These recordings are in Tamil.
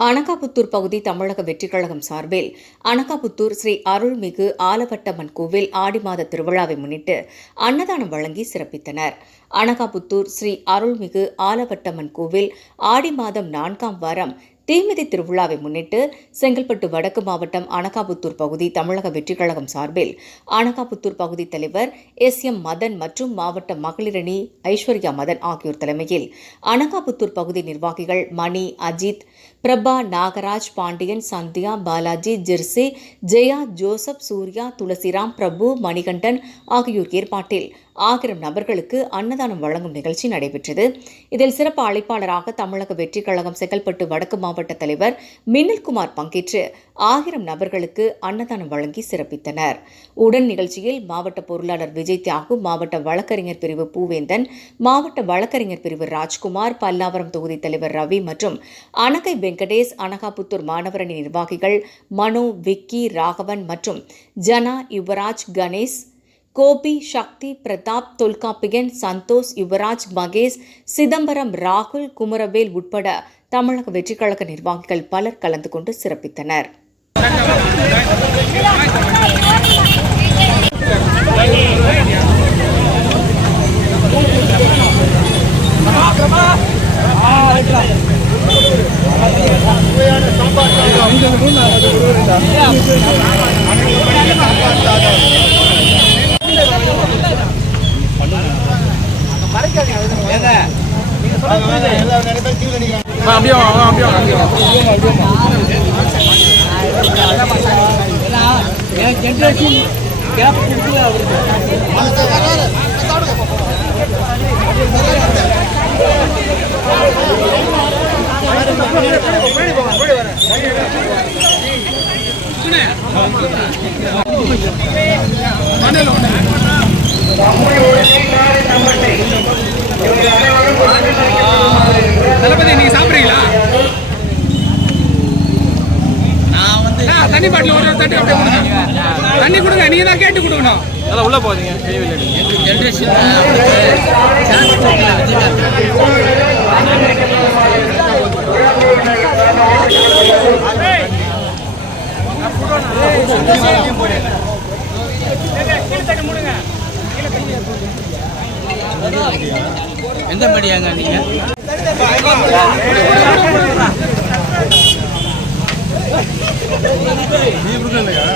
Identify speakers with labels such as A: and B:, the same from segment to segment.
A: அனகாபுத்தூர் பகுதி தமிழக வெற்றிக்கழகம் சார்பில் அனகாபுத்தூர் ஸ்ரீ அருள்மிகு ஆலவட்டம்மன் கோவில் ஆடி மாத திருவிழாவை முன்னிட்டு அன்னதானம் வழங்கி சிறப்பித்தனர். அனகாபுத்தூர் ஸ்ரீ அருள்மிகு ஆலவட்டம்மன் கோவில் ஆடி மாதம் நான்காம் வாரம் தீமிதி திருவிழாவை முன்னிட்டு செங்கல்பட்டு வடக்கு மாவட்டம் அனகாபுத்தூர் பகுதி தமிழக வெற்றிக் கழகம் சார்பில் அனகாபுத்தூர் பகுதி தலைவர் எஸ் எம் மதன் மற்றும் மாவட்ட மகளிரணி ஐஸ்வர்யா மதன் ஆகியோர் தலைமையில் அனகாபுத்தூர் பகுதி நிர்வாகிகள் மணி அஜித் பிரபா நாகராஜ் பாண்டியன் சந்தியா பாலாஜி ஜெர்சி ஜெயா ஜோசப் சூர்யா துளசிராம் பிரபு மணிகண்டன் ஆகியோர் ஏற்பாட்டில் ஆயிரம் நபர்களுக்கு அன்னதானம் வழங்கும் நிகழ்ச்சி நடைபெற்றது. இதில் சிறப்பு அழைப்பாளராக தமிழக வெற்றிக் கழகம் செங்கல்பட்டு வடக்கு மாவட்ட தலைவர் மின்னல்குமார் பங்கேற்று ஆயிரம் நபர்களுக்கு அன்னதானம் வழங்கி சிறப்பித்தனர். உடன் நிகழ்ச்சியில் மாவட்ட பொருளாளர் விஜய் தியாகு மாவட்ட வழக்கறிஞர் பிரிவு பூவேந்தன் மாவட்ட வழக்கறிஞர் பிரிவு ராஜ்குமார் பல்லாவரம் தொகுதி தலைவர் ரவி மற்றும் அனகை வெங்கடேஷ் அனகாபுத்தூர் மாணவரணி நிர்வாகிகள் மனோ விக்கி ராகவன் மற்றும் ஜனா யுவராஜ் கணேஷ் கோபி சக்தி பிரதாப் தொல்காப்பியன் சந்தோஷ் யுவராஜ் மகேஷ் சிதம்பரம் ராகுல் குமரவேல் உட்பட தமிழக வெற்றிக்கழக நிர்வாகிகள் பலர் கலந்து கொண்டு சிறப்பித்தனர்.
B: அப்படியே வாங்க அப்படியே வாங்க அப்படியே வாங்க
C: ஜென்ரேஷன் கேப் கொடுக்கல
B: தளபதி நீங்க
C: நான் வந்து
B: ஆ, தண்ணி தண்ணி அப்படியே கொடுங்க. தண்ணி கொடுங்க நீங்க தான் கேட்டு கொடுக்கணும். அதெல்லாம் உள்ள
C: ஜென்ரேஷன் விஜயகாந்த் எந்த மீடியாங்க நீங்க? కదా?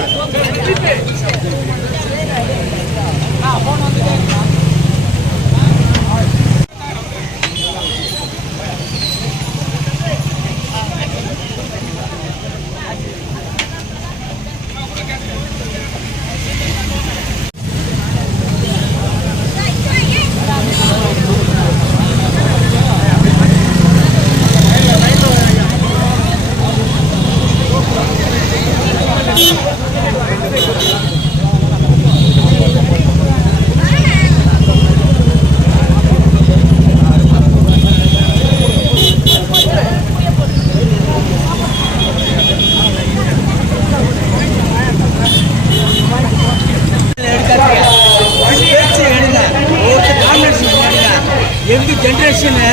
C: ஜென்ரேஷனு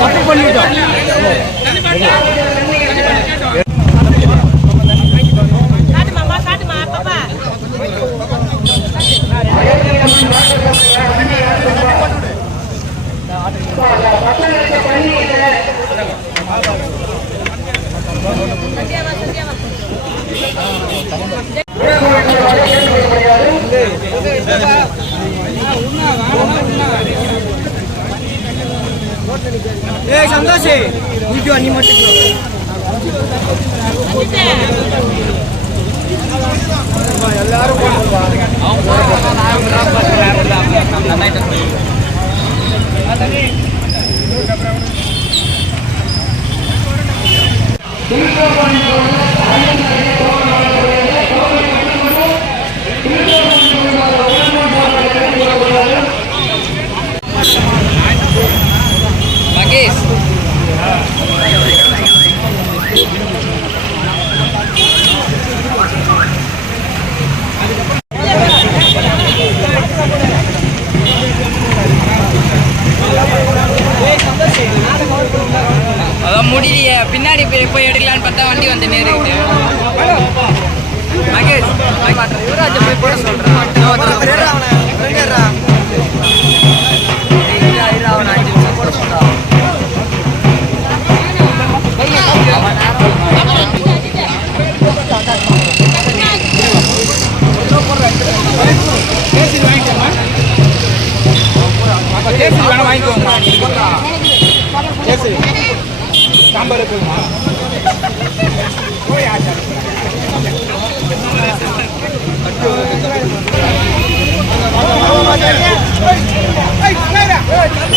C: தப்பு பண்ணிட்டோம்.
D: காட்டு மாமா காட்டுமா பாப்பா சத்யாவா சத்யாவா
C: ஏய் சந்தோஷ் வீடியோ நீ மட்டும் பின்னாடி போய்
E: இப்போ எடுக்கலான்னு பார்த்தா வண்டி வந்து நேருக்குது மகேஷ் யுவராஜ் போய் போட சொல்றேன் அவனை அஞ்சு நிமிஷம் போட சொல்றான்
B: கேசரி வாங்கிக்கோமா அப்போ கேசரி வேணா வாங்கிக்கோங்க கேசரி சாம்பார் இருக்குமா
E: போட சொல்லுங்க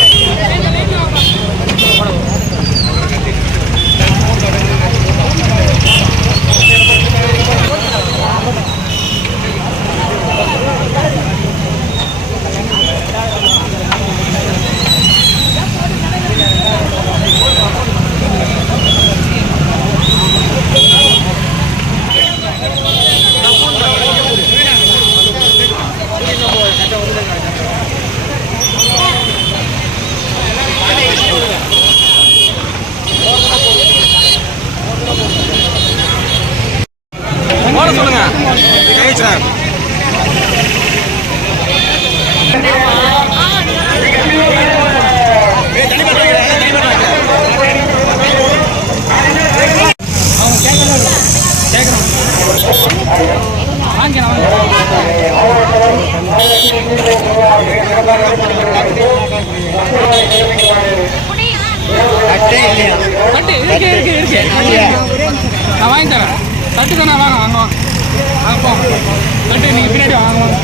B: அவங்க சொல்லுங்க. கேட்கணும் வாங்க வாங்க தட்டு நான் வாங்கி தரேன். தட்டு தானே வாங்க வாங்க வாங்க. வாங்க போ தட்டு நீங்கள் பின்னாடி வாங்க வாங்க.